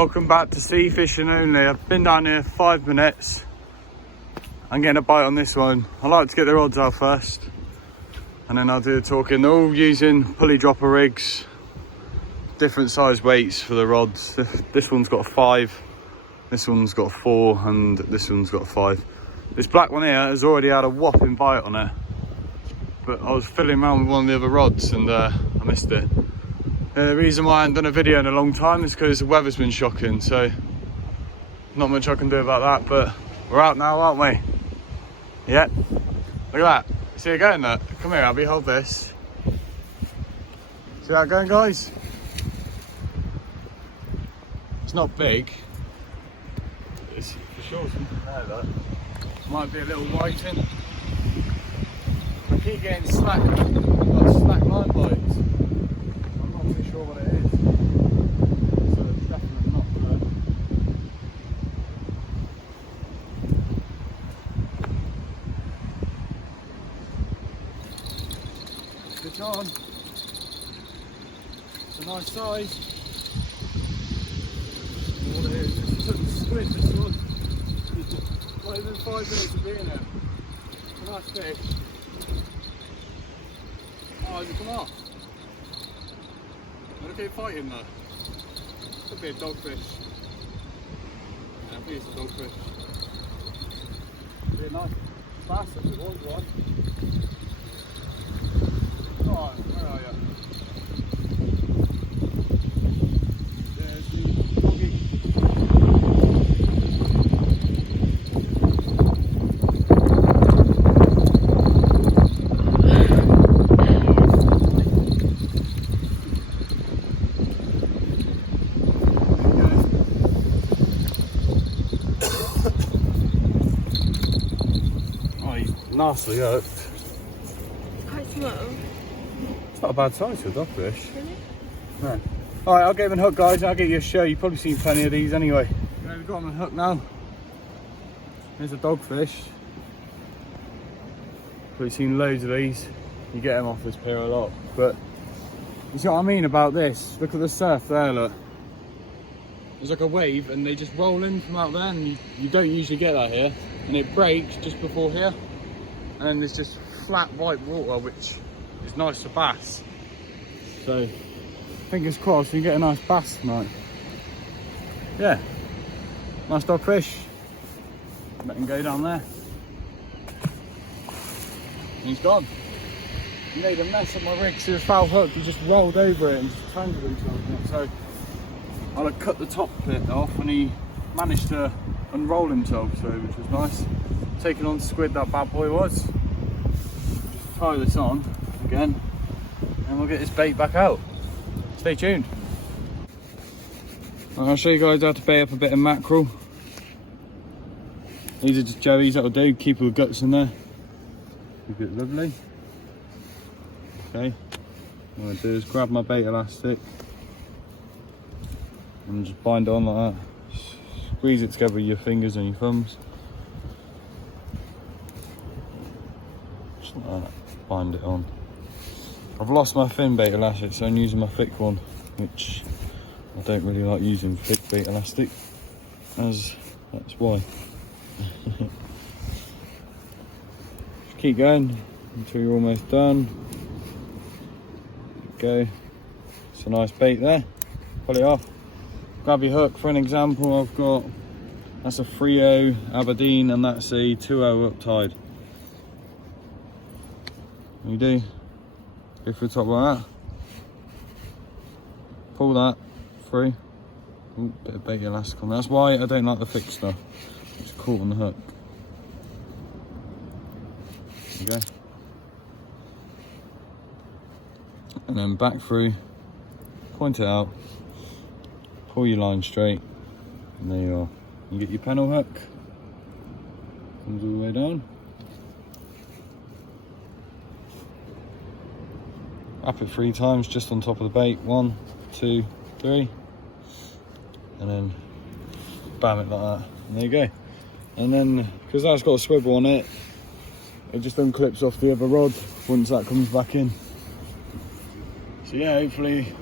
Welcome back to Sea Fishing Only. I've been down here 5 minutes. I'm getting a bite on this one. I like to get the rods out first and then I'll do the talking. They're all using pulley dropper rigs, different size weights for the rods. This one's got a 5, this one's got a 4, and this one's got a 5. This black one here has already had a whopping bite on it, but I was fiddling around with one of the other rods and I missed it. The reason why I haven't done a video in a long time is because the weather's been shocking, so not much I can do about that, but we're out now, aren't we? Yeah, look at that. See it going there? Come here, Abby, hold this. See that going, guys? It's not big. It's for sure something there, that. Might be a little whiting. I keep getting slack line bites. I'm not really sure what it is. So it's definitely not there. It's on. It's a nice size. What it is, it's a squid, this one. Not even 5 minutes of being here. It's a nice fish. Oh, has it come off? I'm okay fighting though. Could be a dogfish. Yeah, I think it's a dogfish. Be a nice bass if it was one. Alright, where are you? There's the doggy. Nicely hooked. It's quite small. It's not a bad size for a dogfish. Really? No. Alright, I'll get him hooked, guys. I'll get you a show. You've probably seen plenty of these anyway. Yeah, we've got him hooked now. There's a dogfish. We've seen loads of these. You get them off this pier a lot. But you see what I mean about this? Look at the surf there, look. There's like a wave and they just roll in from out there, and you don't usually get that here. And it breaks just before here. And then there's just flat white water, which is nice to bass. So fingers crossed we get a nice bass tonight. Yeah, nice dogfish. Let him go down there. And he's gone. He made a mess of my rig. See the foul hook, he just rolled over it and just tangled himself in it. So I'll have cut the top bit off and he managed to unroll himself, so which was nice. Taking on squid, that bad boy was. Just tie this on again and we'll get this bait back out. Stay tuned. I'll show you guys how to bait up a bit of mackerel. These are just joeys, that'll do. Keep all the guts in there. Keep it lovely. Okay, what I'm going to do is grab my bait elastic and just bind it on like that. Squeeze it together with your fingers and your thumbs. Just like that, bind it on. I've lost my fin bait elastic, so I'm using my thick one, which I don't really like using thick bait elastic, as that's why. Just keep going until you're almost done. There you go. It's a nice bait there. Pull it off. Grab your hook. For an example, I've got, that's a 3.0 Aberdeen and that's a 2.0 up tide. What you do, go for the top like that, pull that through. Ooh, bit of bait elastic on there. That's why I don't like the thick stuff. It's caught on the hook. There you go. And then back through, point it out, pull your line straight, and there you are. You get your pennel hook, comes all the way down. Wrap it 3 times just on top of the bait. 1, 2, 3, and then bam it like that. And there you go. And then, because that's got a swivel on it, it just unclips off the other rod once that comes back in. So yeah, hopefully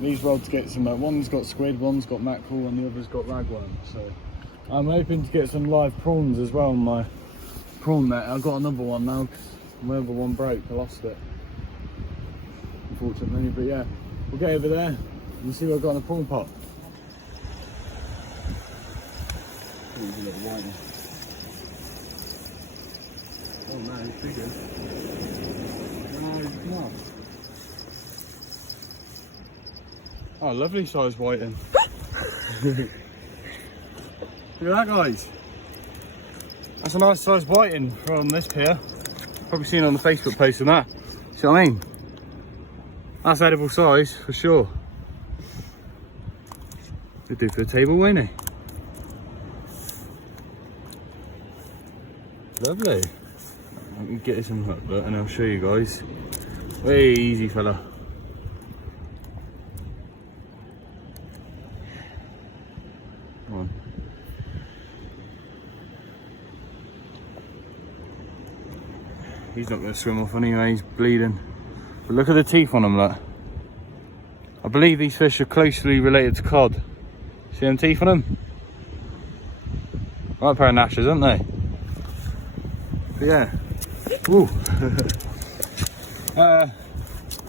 these rods get some, one's got squid, one's got mackerel and the other's got ragworm. So I'm hoping to get some live prawns as well on my prawn net. I've got another one now because my other one broke, I lost it, unfortunately. But yeah, we'll get over there and see what I've got in the prawn pot. Oh, there's a little white. Oh no, it's bigger. No, it's not. Oh, lovely size whiting. Look at that, guys. That's a nice size whiting from this pier. Probably seen it on the Facebook post and that. See what I mean? That's edible size for sure. Could do for the table, won't it? Lovely. Let me get this on hook, look, and I'll show you guys. Way easy, fella. Come on. He's not going to swim off anyway, he's bleeding. But look at the teeth on him, look. I believe these fish are closely related to cod. See them teeth on them? Right pair of gnashes, aren't they? But yeah. Woo.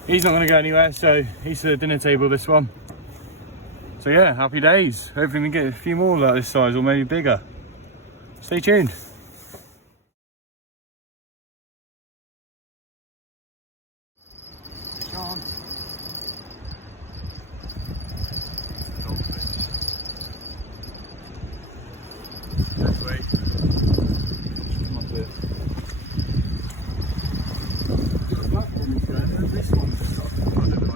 He's not going to go anywhere, so he's to the dinner table, this one. So yeah, happy days. Hopefully we can get a few more like this size, or maybe bigger. Stay tuned. This way. Come up here. That one's going, this one's stuck. I don't know.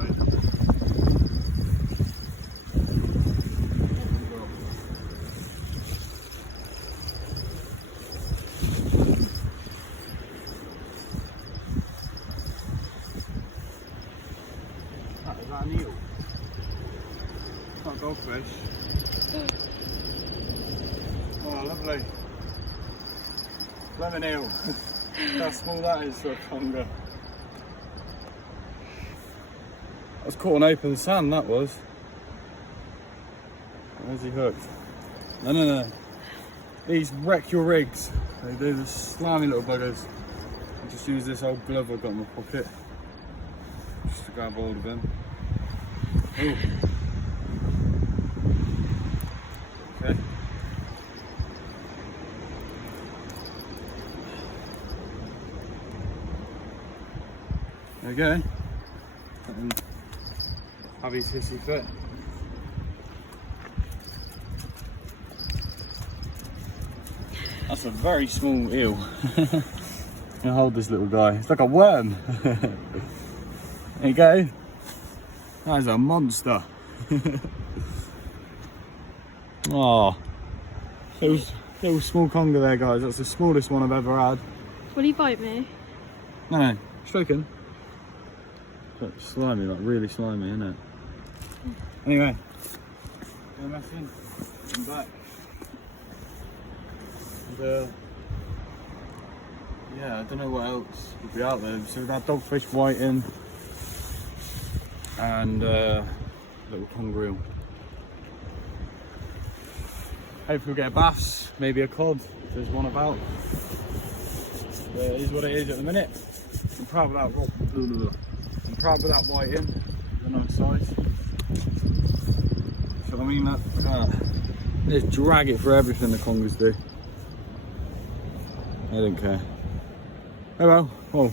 Is that an eel? It's not a dogfish. Oh, lovely. Lemon eel. How small that is for a conger. That was caught on open sand, that was. Where's he hooked? No. These wreck your rigs. They do, the slimy little buggers. I just use this old glove I've got in my pocket just to grab hold of him. Ooh. Okay. There you go. And have his hissy fit. That's a very small eel. I'll hold this little guy. It's like a worm. There you go. That is a monster. Oh, little small conger there, guys. That's the smallest one I've ever had. Will he bite me? No, stroking. Like slimy, like really slimy, isn't it? Anyway, go messing. I'm back. And, yeah, I don't know what else would be out there. So we've had dogfish, whiting, and little conger eel. Hopefully we'll get a bass, maybe a cod, if there's one about. It is what it is at the minute. I'm proud of that rock. I'm proud of that whiting. The nice size. So I mean that. Just drag it for everything the congers do. I don't care. Oh well,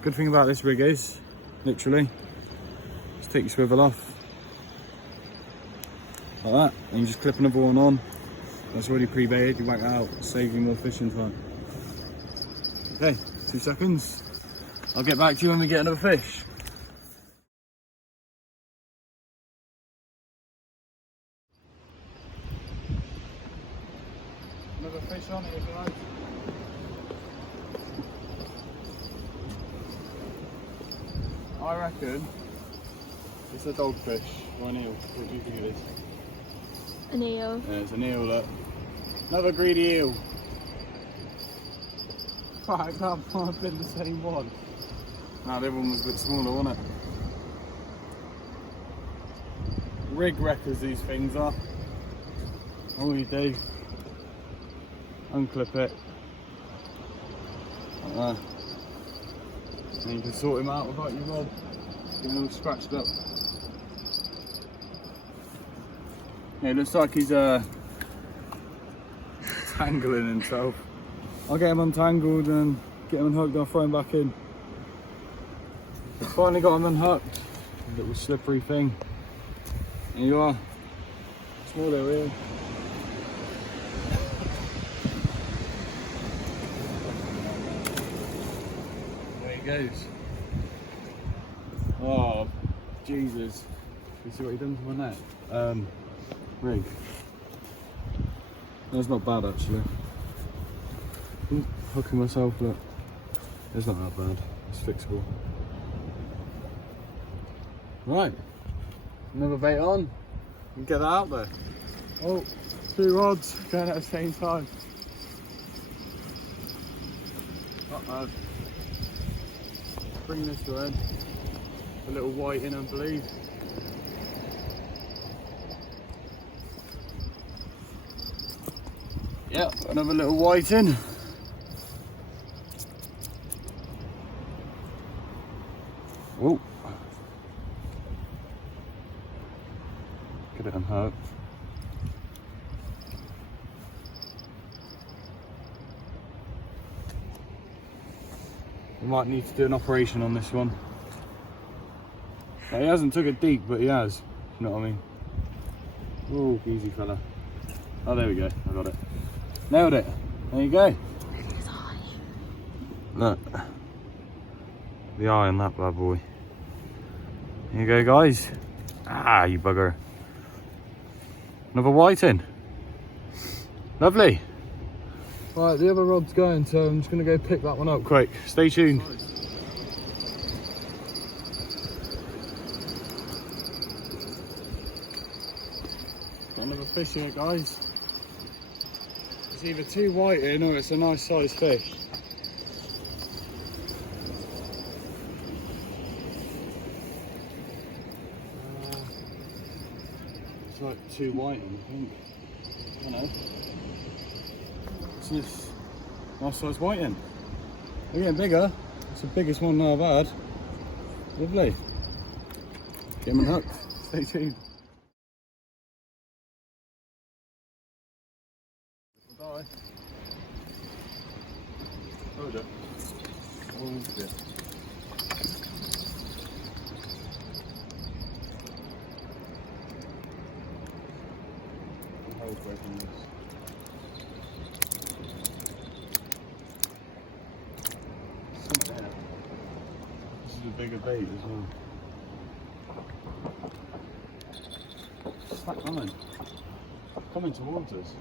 good thing about this rig is, literally, just take your swivel off, like that, and you just clip another one on. That's already pre-baited, you whack it out, save you more fishing time. Okay, 2 seconds. I'll get back to you when we get another fish. Another fish on here, guys. I reckon it's a dogfish or an eel. What do you think it is? An eel. Yeah, it's an eel, look. Another greedy eel. Fuck, that might have been the same one. Nah, the other one was a bit smaller, wasn't it? rig wreckers these things are. All you do, unclip it, like that. And you can sort him out without your rod getting all scratched up. Yeah, it looks like he's tangling himself. I'll get him untangled and get him unhooked, I'll throw him back in. Finally got him unhooked. A little slippery thing. There you are. Small area. There he goes. Oh, Jesus. You see what he done to my net? Rig. That's not bad actually. I'm hooking myself, look. It's not that bad. It's fixable. Right. Another bait on. And get that out there. Oh, 2 rods going at the same time. Uh-oh. Bring this to end. A little whiting, I believe. Yep, another little whiting. Oh. Get it unhooked. We might need to do an operation on this one. Well, he hasn't took it deep, but he has. You know what I mean? Oh, easy fella. Oh, there we go. I got it. Nailed it. There you go. Look. The eye on that bad boy. Here you go, guys. Ah, you bugger. Another whiting. Lovely. Right, the other rod's going, so I'm just going to go pick that one up quick. Stay tuned. Got another fish here, guys. It's either 2 whiting or it's a nice sized fish. It's like 2 whiting, I think. I don't know. It's this nice size whiting. They're getting bigger. It's the biggest one I've had. Lovely. Get him unhooked. Stay tuned. Bye. Hold it. Hold it. Hold breaking this. This is a bigger bait as well. What's that coming? Coming towards us.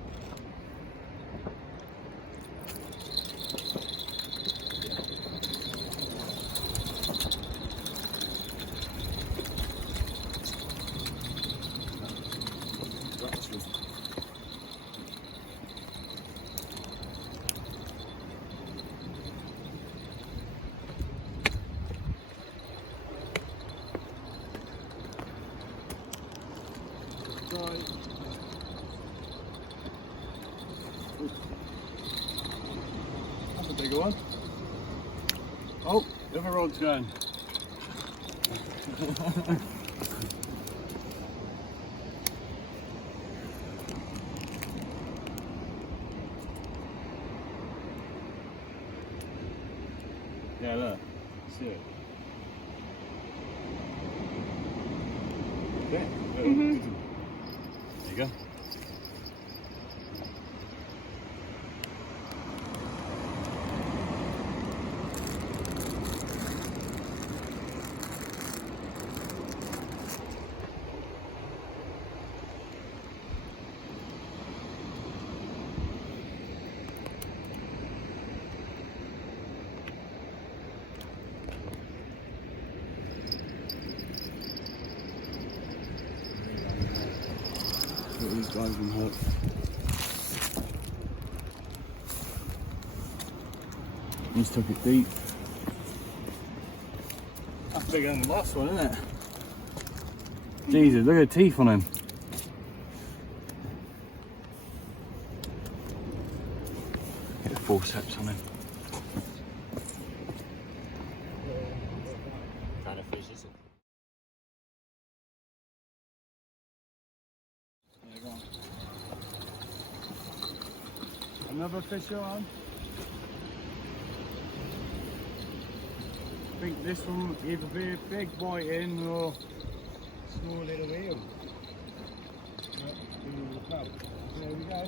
That's a bigger one. Oh, the other rod's going. Yeah, look. See it. Yeah. Mhm. There you go. These guys been hurt. He's took it deep. That's bigger than the last one, isn't it? Jesus, look at the teeth on him. Get a forceps on him. Kind of fish, is it? There you go. Another fish on. I think this one will either be a big whiting or small little eel. There we go.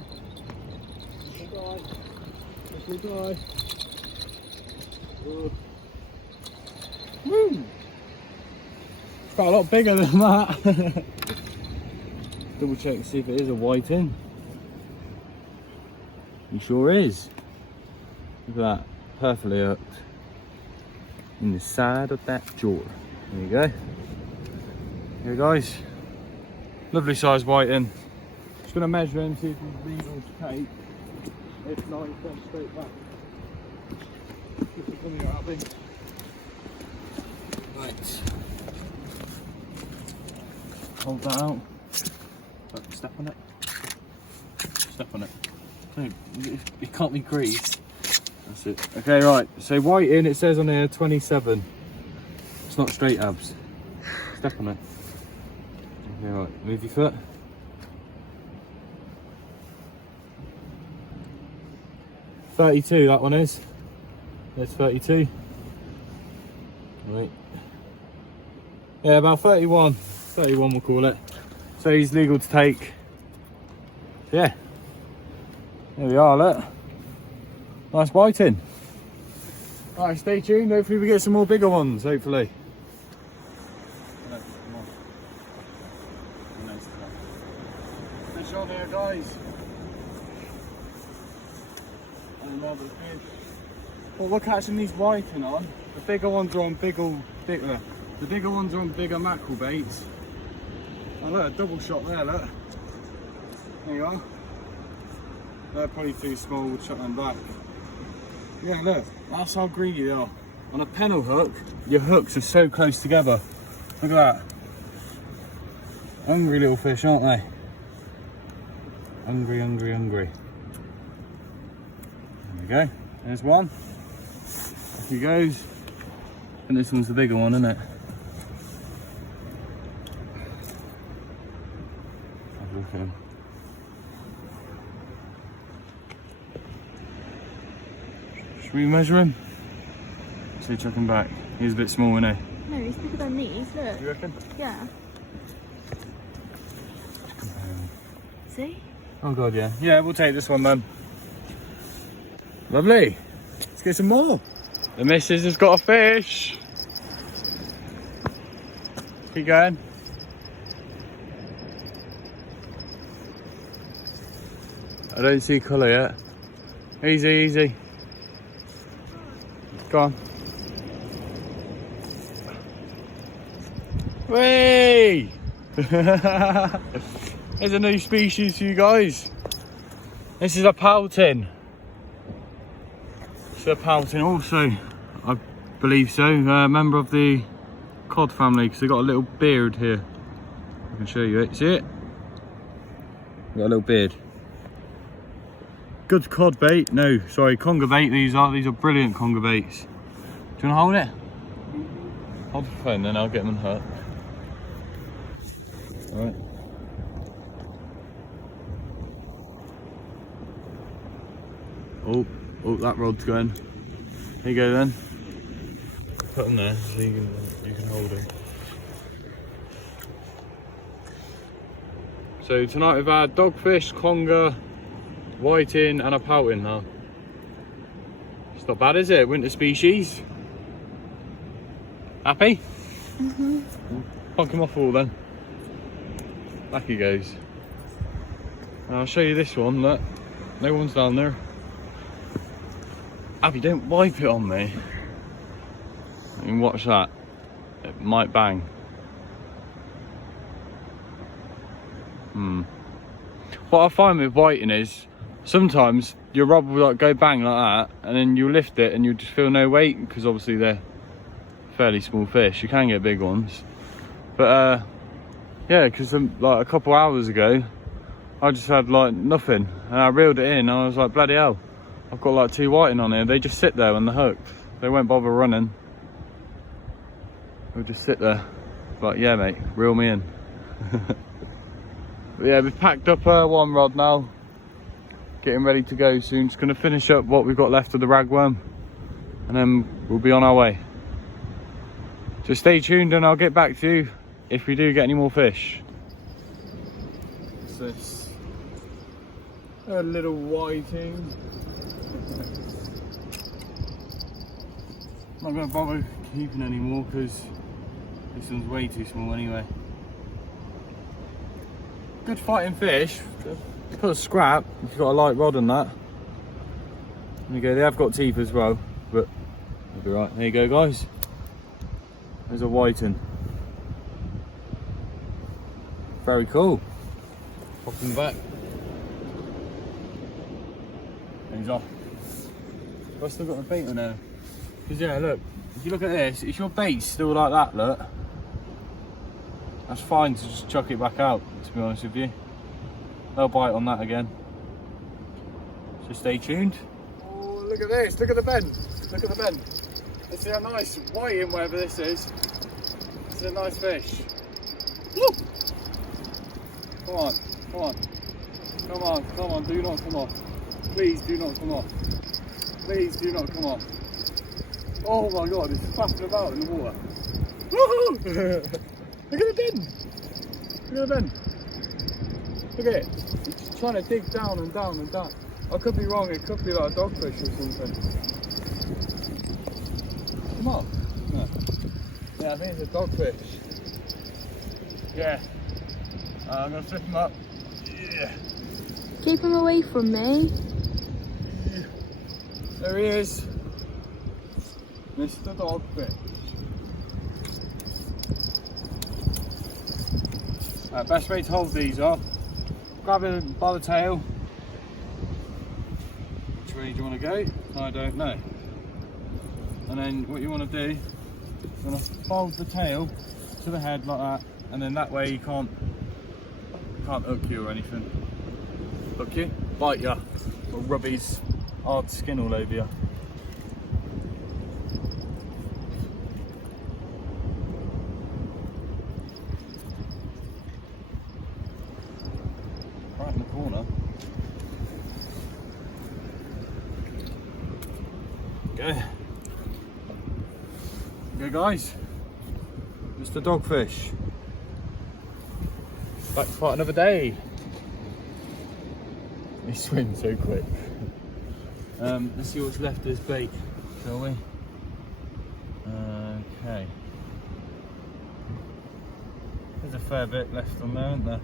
This will die. Woo! It's got a lot bigger than that. Double check to see if it is a whiting. He sure is. Look at that, perfectly hooked in the side of that jaw. There you go. Here guys, lovely sized whiting. Just gonna measure him, see if he's legal to take. If not, he's going straight back. This is coming out, I think. Right. Hold that out. Step on it. Step on it. No, it can't be greased. That's it. Okay, right. So whiting, it says on here 27. It's not straight abs. Step on it. Okay, right. Move your foot. $32, that one is. There's 32. Right. Yeah, about 31. 31 we'll call it. So he's legal to take. Yeah. There we are, look. Nice whiting. Alright, stay tuned. Hopefully we get some more bigger ones, hopefully. Fish on here, guys. Well, we're catching these whiting on. The bigger ones are on bigger mackerel baits. Oh look, a double shot there, look. There you are. They're probably too small, we'll chuck them back. Yeah, look, that's how greedy they are. On a pennel hook, your hooks are so close together. Look at that. Hungry little fish, aren't they? Hungry, hungry, hungry. There we go. There's one. Off he goes. And this one's the bigger one, isn't it? Have a look at him. Should we measure him? See, chuck him back. He's a bit small, isn't he? No, he's bigger than these, look. You reckon? Yeah. See? Oh god, yeah. Yeah, we'll take this one then. Lovely. Let's get some more. The missus has got a fish. Keep going. I don't see colour yet. Easy, easy. Go on. Whee! There's a new species for you guys. This is a pouting. It's a pouting also, I believe so. A member of the cod family, because they've got a little beard here. I can show you it. See it? Got a little beard. Good cod bait. No, sorry, conger bait. These are brilliant conger baits. Do you want to hold it? Hold the phone, then I'll get them unhooked. All right. Oh, that rod's going. Here you go then. Put them there so you can hold them. So tonight we've had dogfish, conger, whiting and a pouting now. It's not bad, is it? Winter species. Happy? Mm-hmm. Plonk him off all then. Back he goes. And I'll show you this one, look. No one's down there. Abby, don't wipe it on me. I mean, watch that. It might bang. What I find with whiting is sometimes your rod will like go bang like that, and then you lift it and you just feel no weight, because obviously they're fairly small fish. You can get big ones, but Yeah, because like a couple hours ago, I just had like nothing, and I reeled it in, and I was like, bloody hell, I've got like 2 whiting on here. They just sit there on the hook. They won't bother running. They'll just sit there. But yeah, mate, reel me in. But yeah, we've packed up one rod now. Getting ready to go soon. Just gonna finish up what we've got left of the ragworm, and then we'll be on our way. So stay tuned, and I'll get back to you if we do get any more fish. What's this? A little whiting. Not gonna bother keeping any more because this one's way too small anyway. Good fighting fish. Put a scrap if you've got a light rod on that. There you go, they have got teeth as well, but they'll be right. There you go, guys. There's a whiting. Very cool. Pop him back. And he's off. I've still got my bait on there. Because yeah, look, if you look at this, if your bait's still like that, look, that's fine to just chuck it back out, to be honest with you. They'll bite on that again. So stay tuned. Oh, look at this, look at the bend. Look at the bend. Let's see how nice whiting, whatever this is. This is a nice fish. Woo! Come on, come on. Come on, come on, do not come off. Please do not come off. Please do not come off. Oh my god, it's flapping about in the water. Woohoo! Look at the bend. Look at the bend. Look at it. It's trying to dig down and down and down. I could be wrong, it could be like a dogfish or something. Come on. No. Yeah, I think it's a dogfish. Yeah. I'm going to flip him up. Yeah. Keep him away from me. Yeah. There he is. Mr. Dogfish. Best way to hold these off. Grab him by the tail. Which way do you want to go? I don't know. And then what you want to do, you want to fold the tail to the head like that, and then that way you can't hook you or anything. Hook you, bite you, or rub his hard skin all over you. Right in the corner. Go. Go guys. Mr. Dogfish. Back to fight another day. He swims so quick. Let's see what's left of this bait, shall we? Okay. There's a fair bit left on there, isn't there?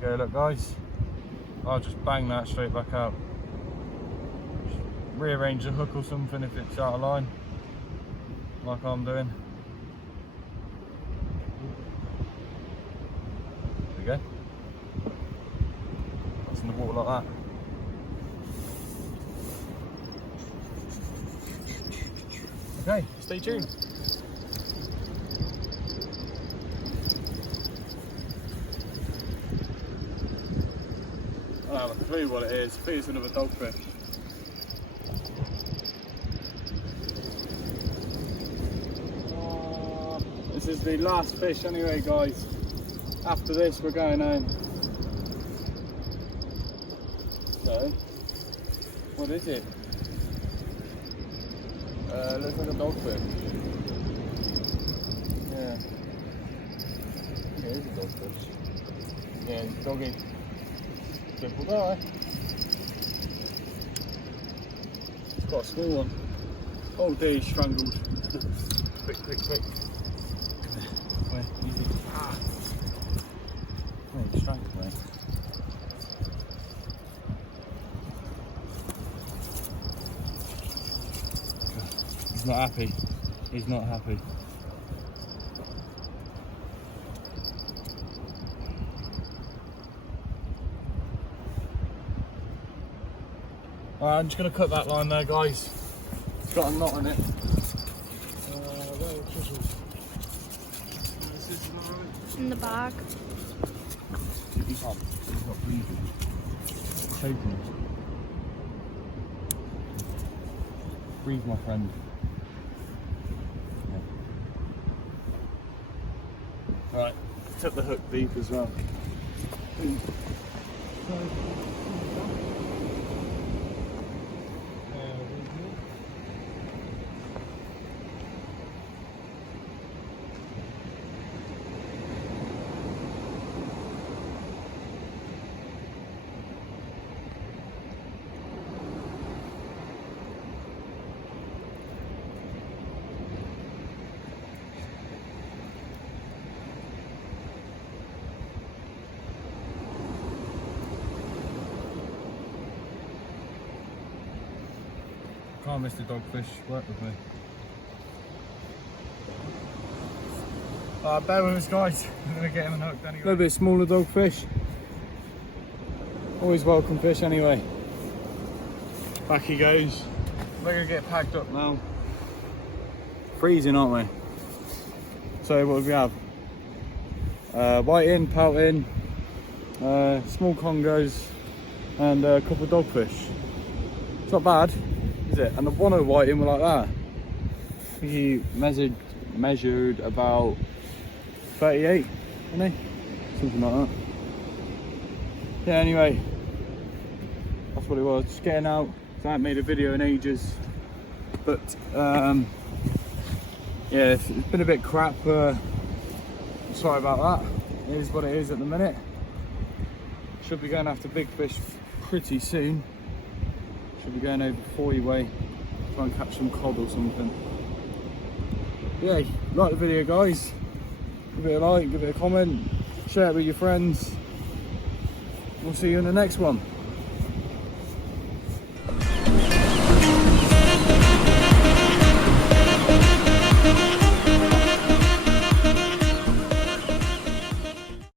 There you go, look guys. I'll just bang that straight back out. Just rearrange the hook or something if it's out of line, like I'm doing. There we go. That's in the water like that. Okay, stay tuned. I don't have a clue what it is. I think it's another dogfish. This is the last fish anyway, guys. After this, we're going home. So, what is it? Looks like a dogfish. Yeah. Yeah, it is a dogfish. Yeah, it's doggy. Simple guy. It's got a small one. Oh dear, he's strangled. Quick, quick, quick. Where? Easy. Ah. Oh, he's strangled, mate. He's not happy. He's not happy. Alright, I'm just going to cut that line there, guys. It's got a knot in it. Where are the fishes? In the bag. He's not breathing. Choking. Breathe, my friend. Yeah. Right, took the hook deep as well. Can't miss the dogfish, work with me. Bear with us guys, I'm going to get him hooked anyway. A little bit smaller dogfish. Always welcome fish anyway. Back he goes. We're going to get packed up now. Freezing, aren't we? So what do we have? Whiting, pouting, small congos and a couple of dogfish. It's not bad, is it? And the one of whiting were like that. I think he measured about 38, didn't he? Something like that. Yeah, anyway, that's what it was. Just getting out. So I haven't made a video in ages, but yeah, it's been a bit crap. Sorry about that. It is what it is at the minute. Should be going after big fish pretty soon. Should be going over 40 way, try and catch some cod or something. Yeah, like the video guys, give it a like, give it a comment, share it with your friends. We'll see you in the next one.